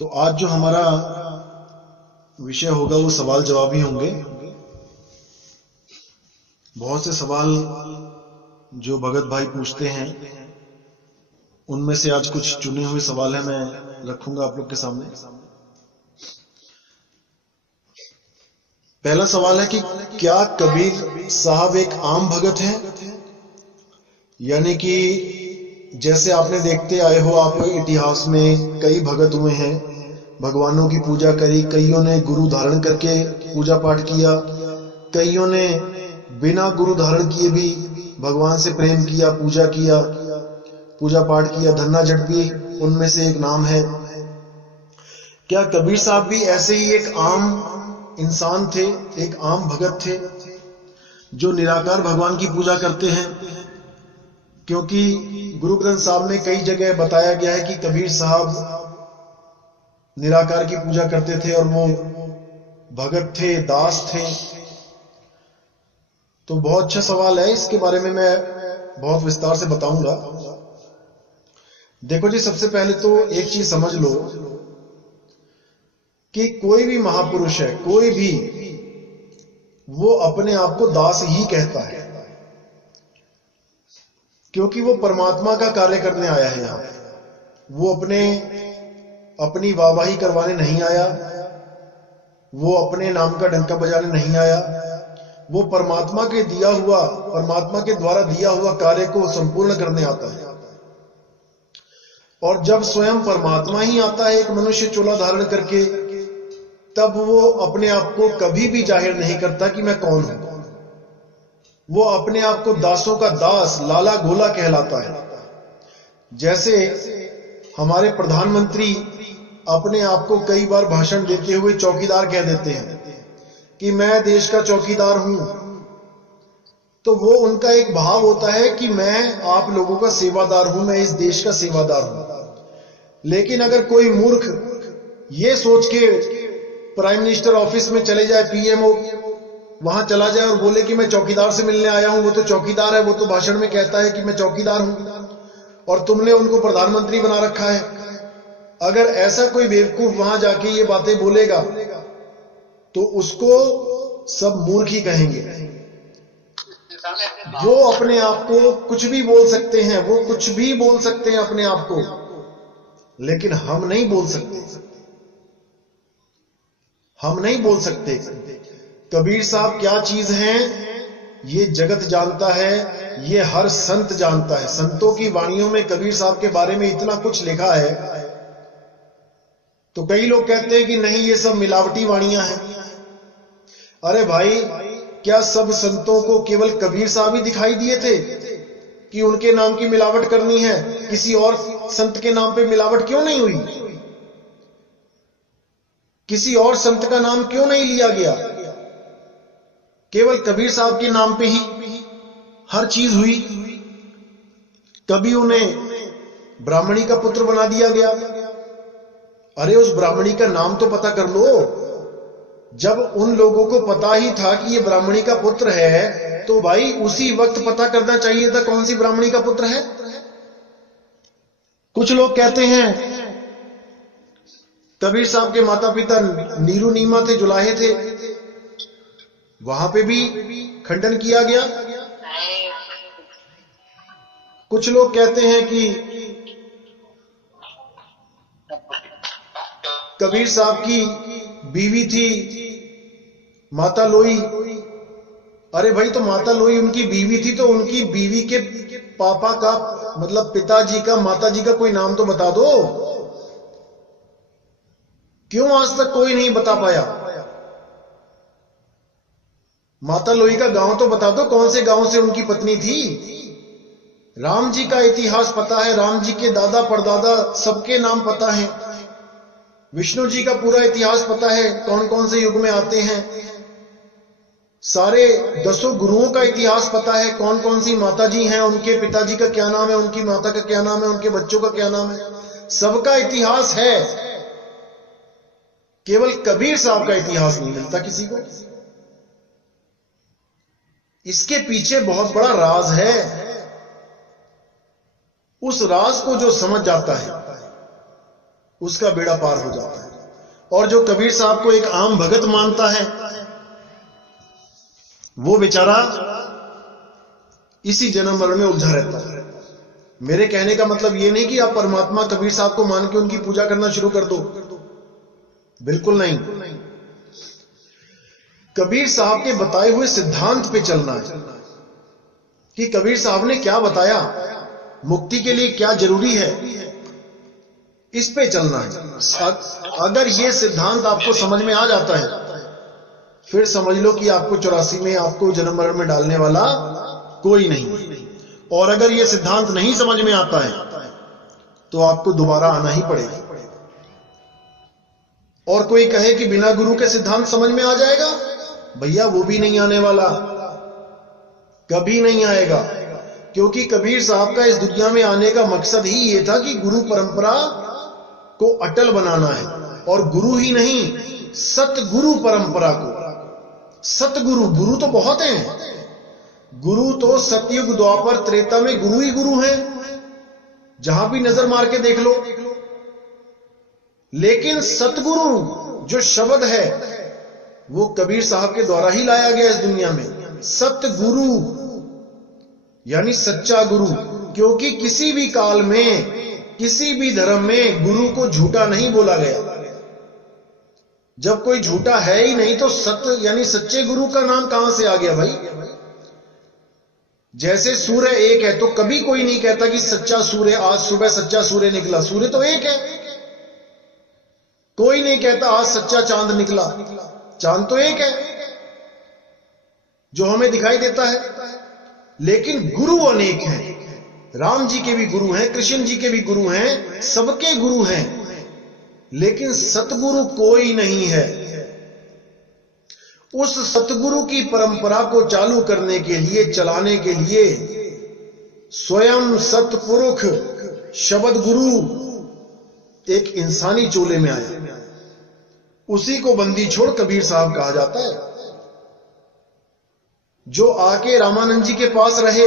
तो आज जो हमारा विषय होगा वो सवाल जवाब ही होंगे। बहुत से सवाल जो भगत भाई पूछते हैं उनमें से आज कुछ चुने हुए सवाल हैं, मैं रखूंगा आप लोग के सामने। पहला सवाल है कि क्या कबीर साहब एक आम भगत हैं? यानी कि जैसे आपने देखते आए हो, आप इतिहास में कई भगत हुए हैं, भगवानों की पूजा करी, कईयों ने गुरु धारण करके पूजा पाठ किया, कईयों ने बिना गुरु धारण किए भी भगवान से प्रेम किया, पूजा पाठ किया। धन्ना जट भी उनमें से एक नाम है। क्या कबीर साहब भी ऐसे ही एक आम इंसान थे, एक आम भगत थे जो निराकार भगवान की पूजा करते हैं? क्योंकि गुरु ग्रंथ साहब में कई जगह बताया गया है कि कबीर साहब निराकार की पूजा करते थे और वो भगत थे, दास थे। तो बहुत अच्छा सवाल है, इसके बारे में मैं बहुत विस्तार से बताऊंगा। देखो जी, सबसे पहले तो एक चीज समझ लो कि कोई भी महापुरुष है, कोई भी, वो अपने आप को दास ही कहता है, क्योंकि वो परमात्मा का कार्य करने आया है यहां। वो अपनी वाहवाही करवाने नहीं आया, वो अपने नाम का डंका बजाने नहीं आया। वो परमात्मा के द्वारा दिया हुआ कार्य को संपूर्ण करने आता है। और जब स्वयं परमात्मा ही आता है एक मनुष्य चोला धारण करके, तब वो अपने आप को कभी भी जाहिर नहीं करता कि मैं कौन हूं। वो अपने आप को दासों का दास, लाला गोला कहलाता है। जैसे हमारे प्रधानमंत्री अपने आप को कई बार भाषण देते हुए चौकीदार कह देते हैं कि मैं देश का चौकीदार हूं, तो वो उनका एक भाव होता है कि मैं आप लोगों का सेवादार हूं, मैं इस देश का सेवादार हूं। लेकिन अगर कोई मूर्ख ये सोच के प्राइम मिनिस्टर ऑफिस में चले जाए, पीएमओ वहां चला जाए और बोले कि मैं चौकीदार से मिलने आया हूं, वो तो चौकीदार है, वो तो भाषण में कहता है कि मैं चौकीदार हूं, और तुमने उनको प्रधानमंत्री बना रखा है। अगर ऐसा कोई बेवकूफ वहां जाके ये बातें बोलेगा तो उसको सब मूर्ख ही कहेंगे। वो अपने आप को कुछ भी बोल सकते हैं, वो कुछ भी बोल सकते हैं अपने आप को, लेकिन हम नहीं बोल सकते, हम नहीं बोल सकते। कबीर साहब क्या चीज हैं ये जगत जानता है, ये हर संत जानता है। संतों की वाणियों में कबीर साहब के बारे में इतना कुछ लिखा है। तो कई लोग कहते हैं कि नहीं, ये सब मिलावटी वाणियां हैं। अरे भाई, क्या सब संतों को केवल कबीर साहब ही दिखाई दिए थे कि उनके नाम की मिलावट करनी है? किसी और संत के नाम पे मिलावट क्यों नहीं हुई? किसी और संत का नाम क्यों नहीं लिया गया? केवल कबीर साहब के नाम पे ही हर चीज हुई। कभी उन्हें ब्राह्मणी का पुत्र बना दिया गया। अरे उस ब्राह्मणी का नाम तो पता कर लो। जब उन लोगों को पता ही था कि ये ब्राह्मणी का पुत्र है, तो भाई उसी वक्त पता करना चाहिए था कौन सी ब्राह्मणी का पुत्र है। कुछ लोग कहते हैं कबीर साहब के माता पिता नीरू नीमा थे, जुलाहे थे। वहां पे भी खंडन किया गया। कुछ लोग कहते हैं कि कबीर साहब की बीवी थी माता लोई। अरे भाई, तो माता लोई उनकी बीवी थी, तो उनकी बीवी के पापा का, मतलब पिताजी का, माताजी का कोई नाम तो बता दो। क्यों आज तक कोई नहीं बता पाया? माता लोई का गांव तो बता दो, कौन से गांव से उनकी पत्नी थी। राम जी का इतिहास पता है, राम जी के दादा परदादा सबके नाम पता है। विष्णु जी का पूरा इतिहास पता है, कौन कौन से युग में आते हैं। सारे 10 गुरुओं का इतिहास पता है, कौन कौन सी माता जी हैं, उनके पिताजी का क्या नाम है, उनकी माता का क्या नाम है, उनके बच्चों का क्या नाम है। सबका इतिहास है। केवल कबीर साहब का इतिहास नहीं मिलता किसी को। इसके पीछे बहुत बड़ा राज है। उस राज को जो समझ जाता है उसका बेड़ा पार हो जाता है। और जो कबीर साहब को एक आम भगत मानता है, वो बेचारा इसी जन्म मरण में उलझा रहता है। मेरे कहने का मतलब ये नहीं कि आप परमात्मा कबीर साहब को मान के उनकी पूजा करना शुरू कर दो, बिल्कुल नहीं। कबीर साहब के बताए हुए सिद्धांत पे चलना है कि कबीर साहब ने क्या बताया, मुक्ति के लिए क्या जरूरी है, इस पे चलना है। अगर ये सिद्धांत आपको समझ में आ जाता है, फिर समझ लो कि आपको 84 में आपको जन्म मरण में डालने वाला कोई नहीं। और अगर ये सिद्धांत नहीं समझ में आता है तो आपको दोबारा आना ही पड़ेगा। और कोई कहे कि बिना गुरु के सिद्धांत समझ में आ जाएगा, भैया वो भी नहीं आने वाला, कभी नहीं आएगा। क्योंकि कबीर साहब का इस दुनिया में आने का मकसद ही ये था कि गुरु परंपरा को अटल बनाना है। और गुरु ही नहीं, सतगुरु परंपरा को। सतगुरु, गुरु तो बहुत हैं, गुरु तो सतयुग द्वापर त्रेता में गुरु ही गुरु हैं, जहां भी नजर मार के देख लो। लेकिन सतगुरु जो शब्द है वो कबीर साहब के द्वारा ही लाया गया इस दुनिया में। सतगुरु यानी सच्चा गुरु। क्योंकि किसी भी काल में, किसी भी धर्म में गुरु को झूठा नहीं बोला गया। जब कोई झूठा है ही नहीं तो सत्य यानी सच्चे गुरु का नाम कहां से आ गया भाई। जैसे सूर्य एक है तो कभी कोई नहीं कहता कि सच्चा सूर्य, आज सुबह सच्चा सूर्य निकला। सूर्य तो एक है। कोई नहीं कहता आज सच्चा चांद निकला, चांद तो एक है जो हमें दिखाई देता है। लेकिन गुरु अनेक हैं। राम जी के भी गुरु हैं, कृष्ण जी के भी गुरु हैं, सबके गुरु हैं, लेकिन सतगुरु कोई नहीं है। उस सतगुरु की परंपरा को चालू करने के लिए, चलाने के लिए स्वयं सतपुरुष शब्द गुरु एक इंसानी चोले में आया। उसी को बंदी छोड़ कबीर साहब कहा जाता है, जो आके रामानंद जी के पास रहे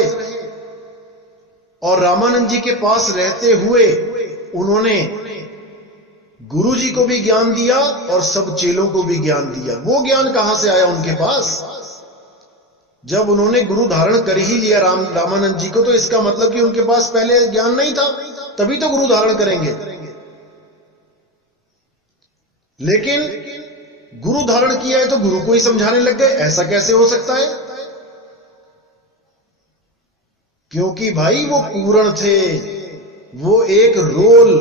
और रामानंद जी के पास रहते हुए उन्होंने गुरु जी को भी ज्ञान दिया और सब चेलों को भी ज्ञान दिया। वो ज्ञान कहां से आया उनके पास? जब उन्होंने गुरु धारण कर ही लिया रामानंद जी को, तो इसका मतलब कि उनके पास पहले ज्ञान नहीं था, तभी तो गुरु धारण करेंगे। लेकिन गुरु धारण किया है तो गुरु को ही समझाने लग गए, ऐसा कैसे हो सकता है? क्योंकि भाई वो पूर्ण थे, वो एक रोल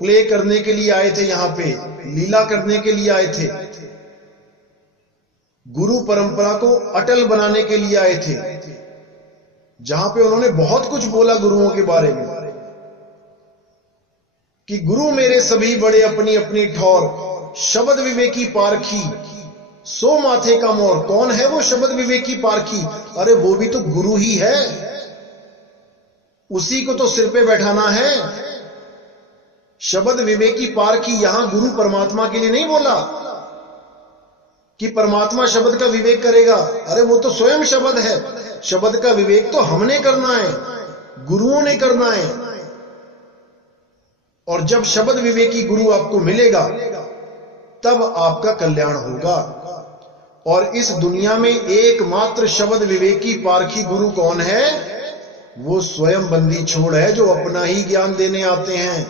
प्ले करने के लिए आए थे, यहां पे लीला करने के लिए आए थे, गुरु परंपरा को अटल बनाने के लिए आए थे। जहां पे उन्होंने बहुत कुछ बोला गुरुओं के बारे में कि गुरु मेरे सभी बड़े अपनी अपनी ठौर, शब्द विवेकी पारखी सो माथे का मोर। कौन है वो शब्द विवेकी पारखी? अरे वो भी तो गुरु ही है, उसी को तो सिर पे बैठाना है। शब्द विवेकी पारखी यहां गुरु परमात्मा के लिए नहीं बोला कि परमात्मा शब्द का विवेक करेगा। अरे वो तो स्वयं शब्द है, शब्द का विवेक तो हमने करना है, गुरुओं ने करना है। और जब शब्द विवेकी गुरु आपको मिलेगा तब आपका कल्याण होगा। और इस दुनिया में एकमात्र शब्द विवेकी पारखी गुरु कौन है? वो स्वयं बंदी छोड़ है, जो अपना ही ज्ञान देने आते हैं,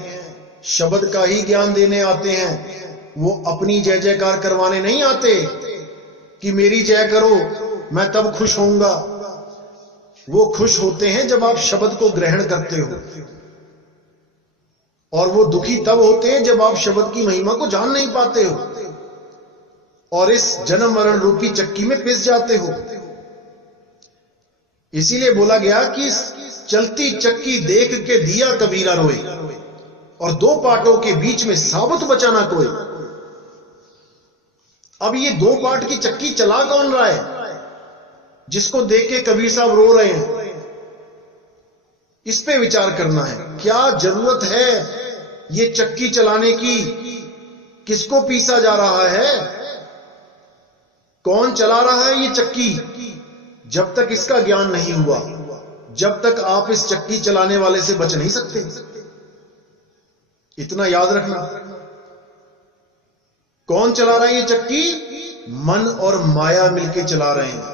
शब्द का ही ज्ञान देने आते हैं। वो अपनी जय जयकार करवाने नहीं आते कि मेरी जय करो मैं तब खुश होऊंगा। वो खुश होते हैं जब आप शब्द को ग्रहण करते हो, और वो दुखी तब होते हैं जब आप शब्द की महिमा को जान नहीं पाते हो और इस जन्म मरण रूपी चक्की में पिस जाते हो। इसीलिए बोला गया कि चलती चक्की देख के दिया कबीरा रोए, और दो पाटों के बीच में साबुत बचा ना कोई। अब ये दो पाट की चक्की चला कौन रहा है जिसको देख के कबीर साहब रो रहे हैं? इस पे विचार करना है। क्या जरूरत है ये चक्की चलाने की? किसको पीसा जा रहा है? कौन चला रहा है ये चक्की? जब तक इसका ज्ञान नहीं हुआ, जब तक आप इस चक्की चलाने वाले से बच नहीं सकते। इतना याद रखना। कौन चला रहा है ये चक्की? मन और माया मिलके चला रहे हैं।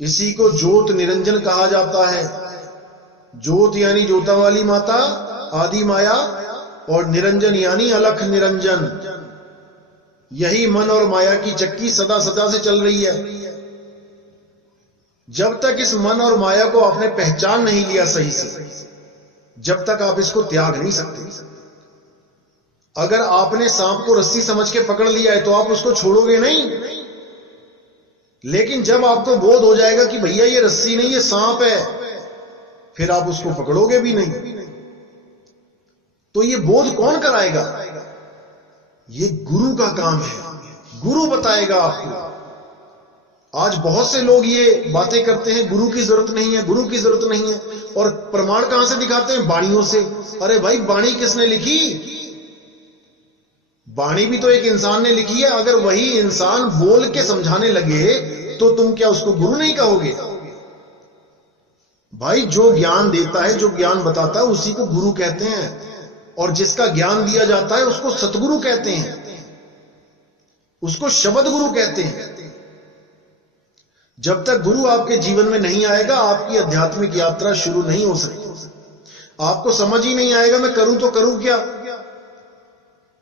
इसी को ज्योत निरंजन कहा जाता है। ज्योत यानी ज्योता वाली माता, आदि माया, और निरंजन यानी अलख निरंजन। यही मन और माया की चक्की सदा सदा से चल रही है। जब तक इस मन और माया को आपने पहचान नहीं लिया सही से, जब तक आप इसको त्याग नहीं सकते। अगर आपने सांप को रस्सी समझ के पकड़ लिया है तो आप उसको छोड़ोगे नहीं। लेकिन जब आपको बोध हो जाएगा कि भैया ये रस्सी नहीं, ये सांप है, फिर आप उसको पकड़ोगे भी नहीं। तो ये बोध कौन कराएगा? ये गुरु का काम है। गुरु बताएगा आपको। आज बहुत से लोग ये बातें करते हैं, गुरु की जरूरत नहीं है, गुरु की जरूरत नहीं है, और प्रमाण कहां से दिखाते हैं? वाणियों से। अरे भाई, वाणी किसने लिखी? वाणी भी तो एक इंसान ने लिखी है। अगर वही इंसान बोल के समझाने लगे तो तुम क्या उसको गुरु नहीं कहोगे? भाई, जो ज्ञान देता है, जो ज्ञान बताता है, उसी को गुरु कहते हैं। और जिसका ज्ञान दिया जाता है उसको सतगुरु कहते हैं, उसको शब्द गुरु कहते हैं। जब तक गुरु आपके जीवन में नहीं आएगा, आपकी आध्यात्मिक यात्रा शुरू नहीं हो सकती। आपको समझ ही नहीं आएगा मैं करूं तो करूं क्या।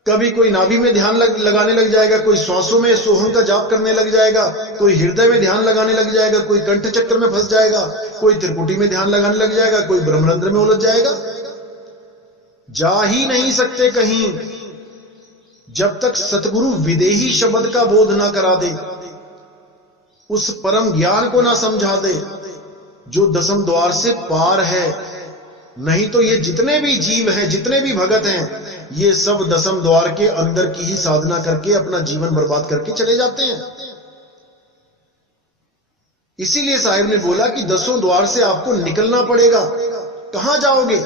कभी कोई नाभि में ध्यान लगाने लग जाएगा, कोई श्वासों में सोहम का जाप करने लग जाएगा, कोई हृदय में ध्यान लगाने लग जाएगा, कोई कंठ चक्र में फंस जाएगा, कोई त्रिपुटी में ध्यान लगाने लग जाएगा, कोई ब्रह्मरंध्र में उलझ जाएगा। जा ही नहीं सकते कहीं जब तक सतगुरु विदेही शब्द का बोध ना करा दे, उस परम ज्ञान को ना समझा दे जो दसम द्वार से पार है। नहीं तो ये जितने भी जीव हैं, जितने भी भगत हैं, ये सब दसम द्वार के अंदर की ही साधना करके अपना जीवन बर्बाद करके चले जाते हैं। इसीलिए साहिब ने बोला कि दसों द्वार से आपको निकलना पड़ेगा। कहां जाओगे?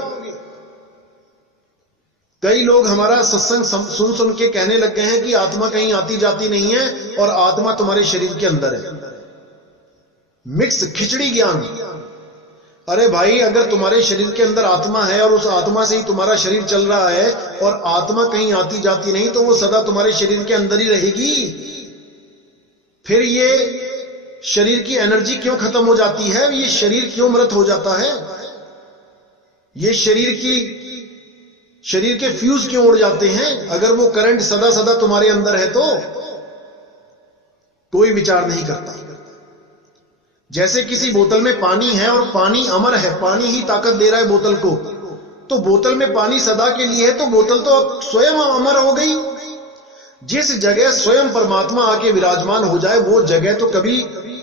कई लोग हमारा सत्संग सुन सुन के कहने लग गए हैं कि आत्मा कहीं आती जाती नहीं है और आत्मा तुम्हारे शरीर के अंदर है। मिक्स खिचड़ी ज्ञान। अरे भाई, अगर तुम्हारे शरीर के अंदर आत्मा है और उस आत्मा से ही तुम्हारा शरीर चल रहा है और आत्मा कहीं आती जाती नहीं, तो वो सदा तुम्हारे शरीर के अंदर ही रहेगी। फिर ये शरीर की एनर्जी क्यों खत्म हो जाती है? ये शरीर क्यों मृत हो जाता है? ये शरीर के फ्यूज क्यों उड़ जाते हैं? अगर वो करंट सदा सदा तुम्हारे अंदर है तो कोई विचार नहीं करता। जैसे किसी बोतल में पानी है और पानी अमर है, पानी ही ताकत दे रहा है बोतल को, तो बोतल में पानी सदा के लिए है तो बोतल तो अब स्वयं अमर हो गई। जिस जगह स्वयं परमात्मा आके विराजमान हो जाए, वो जगह तो कभी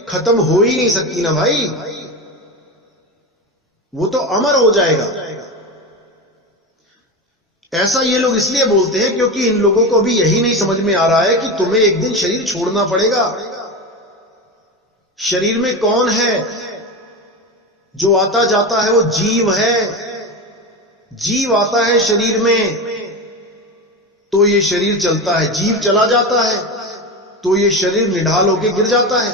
खत्म हो ही नहीं सकती ना भाई, वो तो अमर हो जाएगा। ऐसा ये लोग इसलिए बोलते हैं क्योंकि इन लोगों को भी यही नहीं समझ में आ रहा है कि तुम्हें एक दिन शरीर छोड़ना पड़ेगा। शरीर में कौन है? जो आता जाता है वो जीव है। जीव आता है शरीर में तो ये शरीर चलता है, जीव चला जाता है तो ये शरीर निढाल होके गिर जाता है।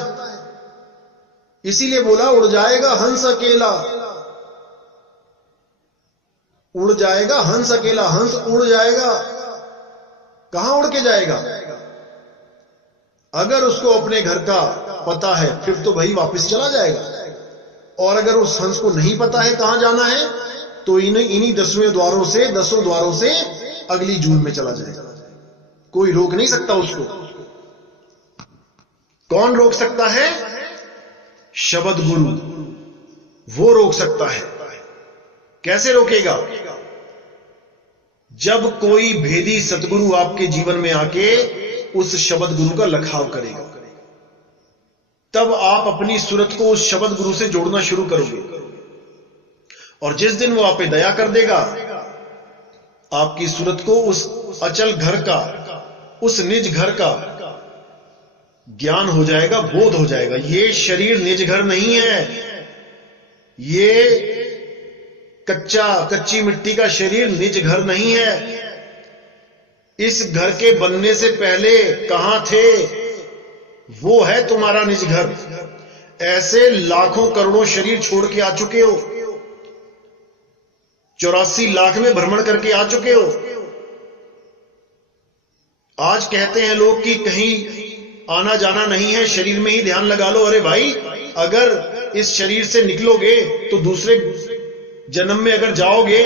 इसीलिए बोला उड़ जाएगा हंस अकेला, उड़ जाएगा हंस अकेला। हंस उड़ जाएगा, कहां उड़ के जाएगा? अगर उसको अपने घर का पता है फिर तो भाई वापस चला जाएगा, और अगर उस हंस को नहीं पता है कहां जाना है तो इन्हीं दसों द्वारों से अगली जून में चला जाएगा। कोई रोक नहीं सकता उसको। कौन रोक सकता है? शब्द गुरु, वो रोक सकता है। कैसे रोकेगा? जब कोई भेदी सतगुरु आपके जीवन में आके उस शब्द गुरु का लखाव करेगा, तब आप अपनी सूरत को उस शब्द गुरु से जोड़ना शुरू करोगे। और जिस दिन वो आप पे दया कर देगा, आपकी सूरत को उस अचल घर का, उस निज घर का ज्ञान हो जाएगा, बोध हो जाएगा। ये शरीर निज घर नहीं है, ये कच्ची मिट्टी का शरीर निज घर नहीं है। इस घर के बनने से पहले कहां थे? वो है तुम्हारा निज घर। ऐसे लाखों करोड़ों शरीर छोड़ के आ चुके हो, 84 लाख में भ्रमण करके आ चुके हो। आज कहते हैं लोग कि कहीं आना जाना नहीं है, शरीर में ही ध्यान लगा लो। अरे भाई, अगर इस शरीर से निकलोगे तो दूसरे जन्म में अगर जाओगे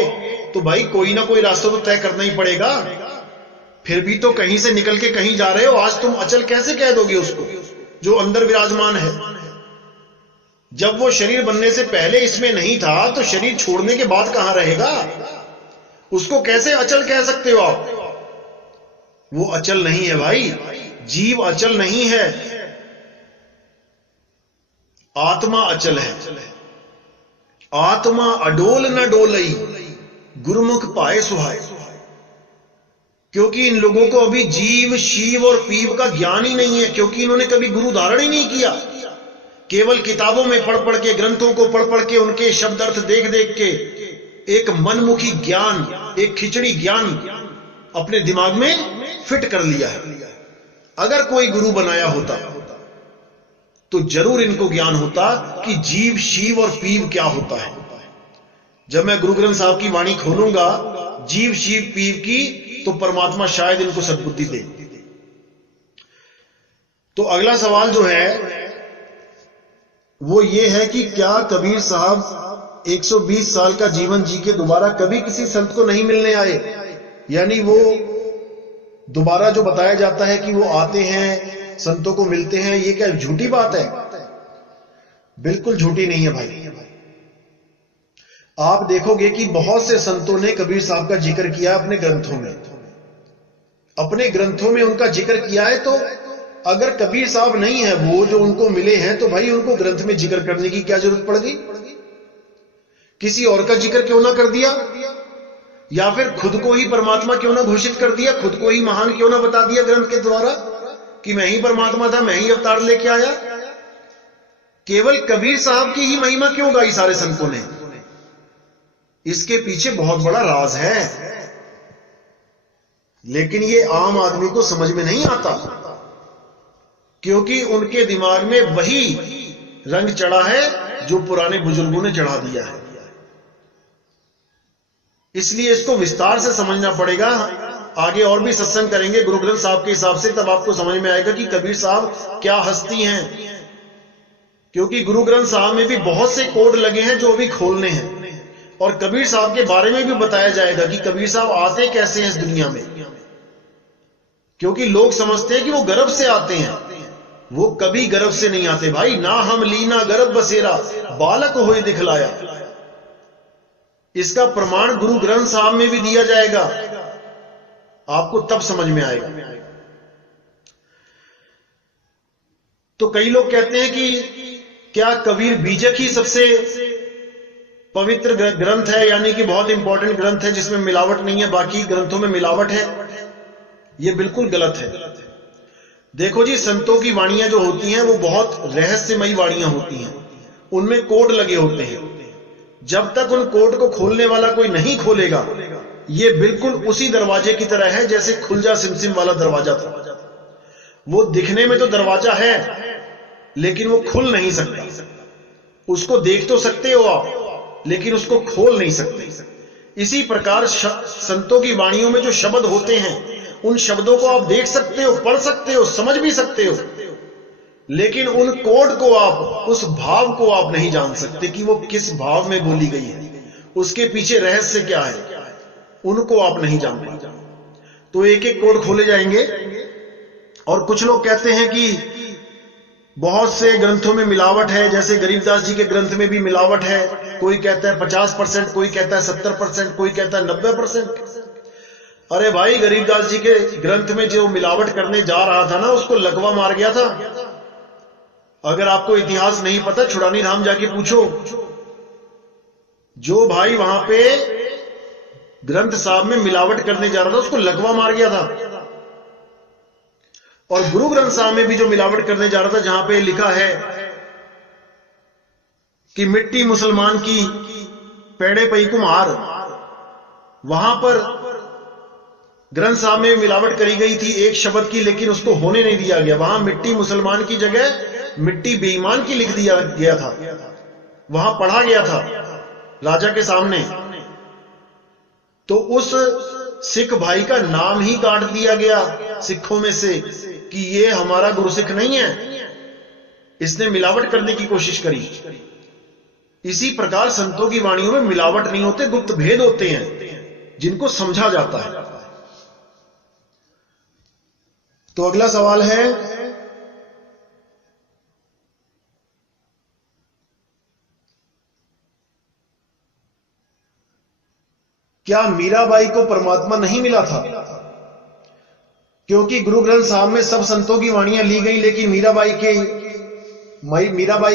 तो भाई कोई ना कोई रास्ता तो तय करना ही पड़ेगा। फिर भी तो कहीं से निकल के कहीं जा रहे हो। आज तुम अचल कैसे कह दोगे उसको जो अंदर विराजमान है? जब वो शरीर बनने से पहले इसमें नहीं था तो शरीर छोड़ने के बाद कहां रहेगा? उसको कैसे अचल कह सकते हो आप? वो अचल नहीं है भाई, जीव अचल नहीं है, आत्मा अचल है। आत्मा अडोल न डोलई, गुरुमुख पाए सुहाए। क्योंकि इन लोगों को अभी जीव, शिव और पीव का ज्ञान ही नहीं है, क्योंकि इन्होंने कभी गुरु धारण ही नहीं किया। केवल किताबों में पढ़ पढ़ के, ग्रंथों को पढ़ पढ़ के, उनके शब्द अर्थ देख देख के एक मनमुखी ज्ञान, एक खिचड़ी ज्ञान अपने दिमाग में फिट कर लिया है। अगर कोई गुरु बनाया होता तो जरूर इनको ज्ञान होता कि जीव, शिव और पीव क्या होता है। जब मैं गुरु ग्रंथ साहब की वाणी खोलूंगा जीव, शिव, पीव की, तो परमात्मा शायद इनको सद्बुद्धि दे। तो अगला सवाल जो है वो ये है कि क्या कबीर साहब 120 साल का जीवन जी के दोबारा कभी किसी संत को नहीं मिलने आए? यानी वो दोबारा जो बताया जाता है कि वो आते हैं, संतों को मिलते हैं, ये क्या झूठी बात है? बिल्कुल झूठी नहीं है भाई। आप देखोगे कि बहुत से संतों ने कबीर साहब का जिक्र किया अपने ग्रंथों में। अपने ग्रंथों में उनका जिक्र किया है, तो अगर कबीर साहब नहीं है वो जो उनको मिले हैं, तो भाई उनको ग्रंथ में जिक्र करने की क्या जरूरत पड़ गई? किसी और का जिक्र क्यों ना कर दिया? या फिर खुद को ही परमात्मा क्यों ना घोषित कर दिया? खुद को ही महान क्यों ना बता दिया ग्रंथ के द्वारा कि मैं ही परमात्मा था, मैं ही अवतार लेके आया? केवल कबीर साहब की ही महिमा क्यों गाई सारे संतों ने? इसके पीछे बहुत बड़ा राज है, लेकिन ये आम आदमी को समझ में नहीं आता, क्योंकि उनके दिमाग में वही रंग चढ़ा है जो पुराने बुजुर्गों ने चढ़ा दिया है। इसलिए इसको विस्तार से समझना पड़ेगा। आगे और भी सत्संग करेंगे गुरु ग्रंथ साहब के हिसाब से, तब आपको समझ में आएगा कि कबीर साहब क्या हस्ती हैं। क्योंकि गुरु ग्रंथ साहब में भी बहुत से कोड लगे हैं जो अभी खोलने हैं, और कबीर साहब के बारे में भी बताया जाएगा कि कबीर साहब आते कैसे हैं इस दुनिया में। क्योंकि लोग समझते हैं कि वो गर्भ से आते हैं, वो कभी गर्भ से नहीं आते भाई। ना हम लीना गर्भ बसेरा, बालक होए दिखलाया। इसका प्रमाण गुरु ग्रंथ साहब में भी दिया जाएगा, आपको तब समझ में आएगा। तो कई लोग कहते हैं कि क्या कबीर बीजक ही सबसे पवित्र ग्रंथ है, यानी कि बहुत इंपॉर्टेंट ग्रंथ है जिसमें मिलावट नहीं है, बाकी ग्रंथों में मिलावट है? यह बिल्कुल गलत है। देखो जी, संतों की वाणियां जो होती हैं वो बहुत रहस्यमयी वाणियां होती हैं, उनमें कोड लगे होते हैं। जब तक उन कोड को खोलने वाला कोई नहीं खोलेगा, ये बिल्कुल उसी दरवाजे की तरह है जैसे खुलजा सिमसिम वाला दरवाजा था। वो दिखने में तो दरवाजा है, लेकिन वो खुल नहीं सकता। उसको देख तो सकते हो आप, लेकिन उसको खोल नहीं सकते। इसी प्रकार संतों की वाणियों में जो शब्द होते हैं, उन शब्दों को आप देख सकते हो, पढ़ सकते हो, समझ भी सकते हो, लेकिन उन कोड को आप, उस भाव को आप नहीं जान सकते कि वो किस भाव में बोली गई है, उसके पीछे रहस्य क्या है, उनको आप नहीं जान पाते। तो एक एक कोड खोले जाएंगे। और कुछ लोग कहते हैं कि बहुत से ग्रंथों में मिलावट है, जैसे गरीबदास जी के ग्रंथ में भी मिलावट है। कोई कहता है 50%, कोई कहता है 70%, कोई कहता है 90%। अरे भाई, गरीबदास जी के ग्रंथ में जो मिलावट करने जा रहा था ना, उसको लकवा मार गया था। अगर आपको इतिहास नहीं पता, छुड़ानी धाम जाके पूछो। जो भाई वहां पे ग्रंथ साहब में मिलावट करने जा रहा था, उसको लकवा मार गया था। और गुरु ग्रंथ साहब में भी जो मिलावट करने जा रहा था, जहां पे लिखा है कि मिट्टी मुसलमान की पेड़े पई कुम्हार, वहां पर ग्रंथ साहब में मिलावट करी गई थी एक शब्द की, लेकिन उसको होने नहीं दिया गया। वहां मिट्टी मुसलमान की जगह मिट्टी बेईमान की लिख दिया गया था, वहां पढ़ा गया था राजा के सामने। तो उस सिख भाई का नाम ही काट दिया गया सिखों में से कि ये हमारा गुरु सिख नहीं है, इसने मिलावट करने की कोशिश करी। इसी प्रकार संतों की वाणियों में मिलावट नहीं होते, गुप्त भेद होते हैं जिनको समझा जाता है। तो अगला सवाल है, क्या मीराबाई को परमात्मा नहीं मिला था? क्योंकि गुरु ग्रंथ साहब में सब संतों की वाणियां ली गई, लेकिन मीराबाई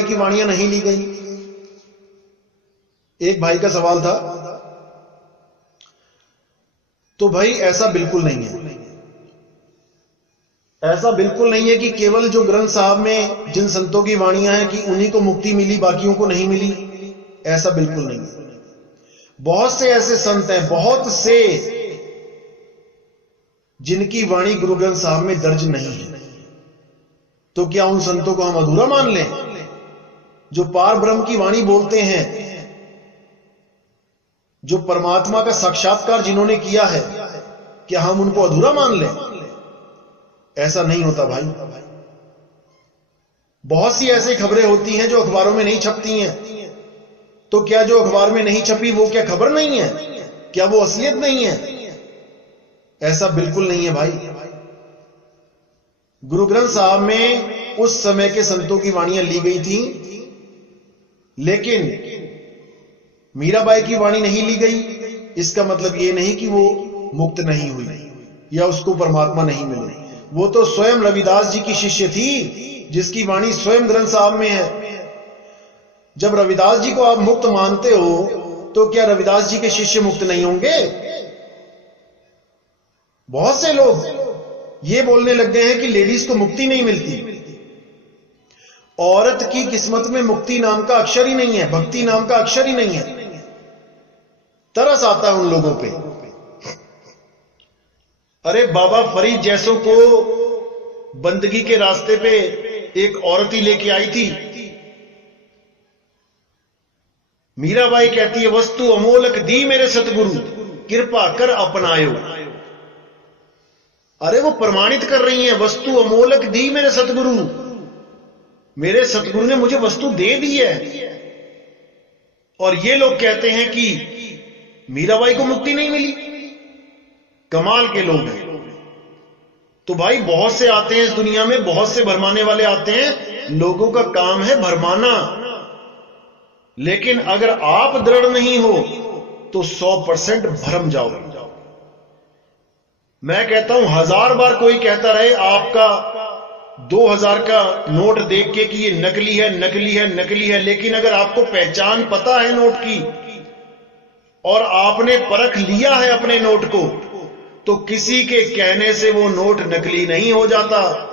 की वाणियां नहीं ली गई। एक भाई का सवाल था। तो भाई ऐसा बिल्कुल नहीं है, ऐसा बिल्कुल नहीं है कि केवल जो ग्रंथ साहब में जिन संतों की वाणियां हैं कि उन्हीं को मुक्ति मिली, बाकियों को नहीं मिली। ऐसा बिल्कुल नहीं है। बहुत से ऐसे संत हैं, बहुत से, जिनकी वाणी गुरु ग्रंथ साहब में दर्ज नहीं है। तो क्या उन संतों को हम अधूरा मान लें? जो पार ब्रह्म की वाणी बोलते हैं, जो परमात्मा का साक्षात्कार जिन्होंने किया है, क्या हम उनको अधूरा मान लें? ऐसा नहीं होता भाई। बहुत सी ऐसी खबरें होती हैं जो अखबारों में नहीं छपती हैं। तो क्या जो अखबार में नहीं छपी वो क्या खबर नहीं है? क्या वो असलियत नहीं है? ऐसा बिल्कुल नहीं है भाई। गुरु ग्रंथ साहब में उस समय के संतों की वाणियां ली गई थी, लेकिन मीराबाई की वाणी नहीं ली गई। इसका मतलब यह नहीं कि वो मुक्त नहीं हुई या उसको परमात्मा नहीं मिले। वो तो स्वयं रविदास जी की शिष्य थी, जिसकी वाणी स्वयं ग्रंथ साहब में है। जब रविदास जी को आप मुक्त मानते हो, तो क्या रविदास जी के शिष्य मुक्त नहीं होंगे? बहुत से लोग ये बोलने लग गए हैं कि लेडीज को मुक्ति नहीं मिलती। औरत की किस्मत में मुक्ति नाम का अक्षर ही नहीं है, भक्ति नाम का अक्षर ही नहीं है। तरस आता है उन लोगों पे। अरे बाबा फरीद जैसों को बंदगी के रास्ते पे एक औरत ही लेके आई थी। मीराबाई कहती है, वस्तु अमोलक दी मेरे सतगुरु, कृपा कर अपनायो। अरे वो प्रमाणित कर रही हैं, वस्तु अमोलक दी मेरे सतगुरु, मेरे सतगुरु ने मुझे वस्तु दे दी है। और ये लोग कहते हैं कि मीराबाई को मुक्ति नहीं मिली। कमाल के लोग हैं। तो भाई बहुत से आते हैं इस दुनिया में, बहुत से भरमाने वाले आते हैं। लोगों का काम है भरमाना। लेकिन अगर आप दृढ़ नहीं हो तो 100% भरम जाओगे। मैं कहता हूं 1000 बार कोई कहता रहे आपका 2000 का नोट देख के कि ये नकली है, नकली है, नकली है, लेकिन अगर आपको पहचान पता है नोट की और आपने परख लिया है अपने नोट को, तो किसी के कहने से वो नोट नकली नहीं हो जाता।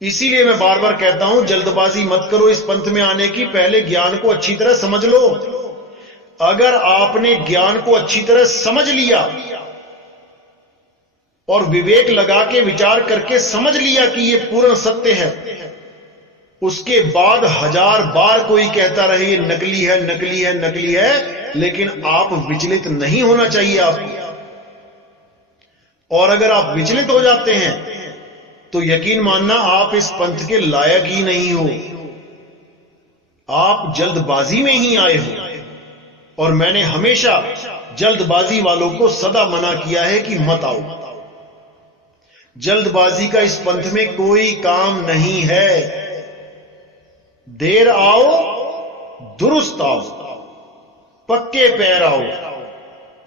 इसीलिए मैं बार बार कहता हूं, जल्दबाजी मत करो इस पंथ में आने की। पहले ज्ञान को अच्छी तरह समझ लो। अगर आपने ज्ञान को अच्छी तरह समझ लिया और विवेक लगा के विचार करके समझ लिया कि यह पूर्ण सत्य है, उसके बाद 1000 बार कोई कहता रहे ये नकली है, नकली है, नकली है, लेकिन आप विचलित नहीं होना चाहिए आपको। और अगर आप विचलित हो जाते हैं तो यकीन मानना आप इस पंथ के लायक ही नहीं हो। आप जल्दबाजी में ही आए हो। और मैंने हमेशा जल्दबाजी वालों को सदा मना किया है कि मत आओ। जल्दबाजी का इस पंथ में कोई काम नहीं है। देर आओ, दुरुस्त आओ, पक्के पैर आओ,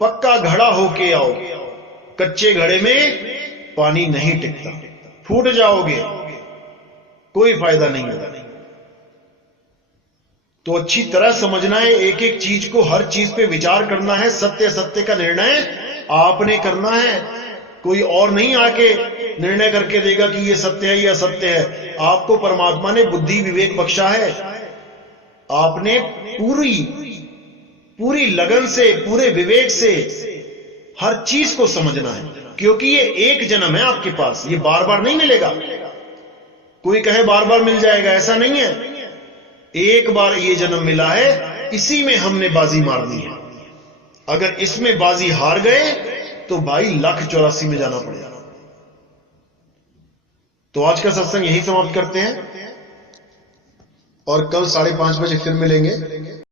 पक्का घड़ा होके आओ। कच्चे घड़े में पानी नहीं टिकता, फूट जाओगे, कोई फायदा नहीं होगा। तो अच्छी तरह समझना है एक एक चीज को, हर चीज पे विचार करना है। सत्य सत्य का निर्णय आपने करना है, कोई और नहीं आके निर्णय करके देगा कि ये सत्य है या असत्य है। आपको परमात्मा ने बुद्धि विवेक बख्शा है। आपने पूरी लगन से, पूरे विवेक से हर चीज को समझना है, क्योंकि ये एक जन्म है आपके पास, ये बार बार नहीं मिलेगा। कोई कहे बार बार मिल जाएगा, ऐसा नहीं है। एक बार ये जन्म मिला है, इसी में हमने बाजी मारनी है। अगर इसमें बाजी हार गए तो भाई 1,84,000 में जाना पड़ेगा। तो आज का सत्संग यही समाप्त करते हैं और कल 5:30 बजे फिर मिलेंगे।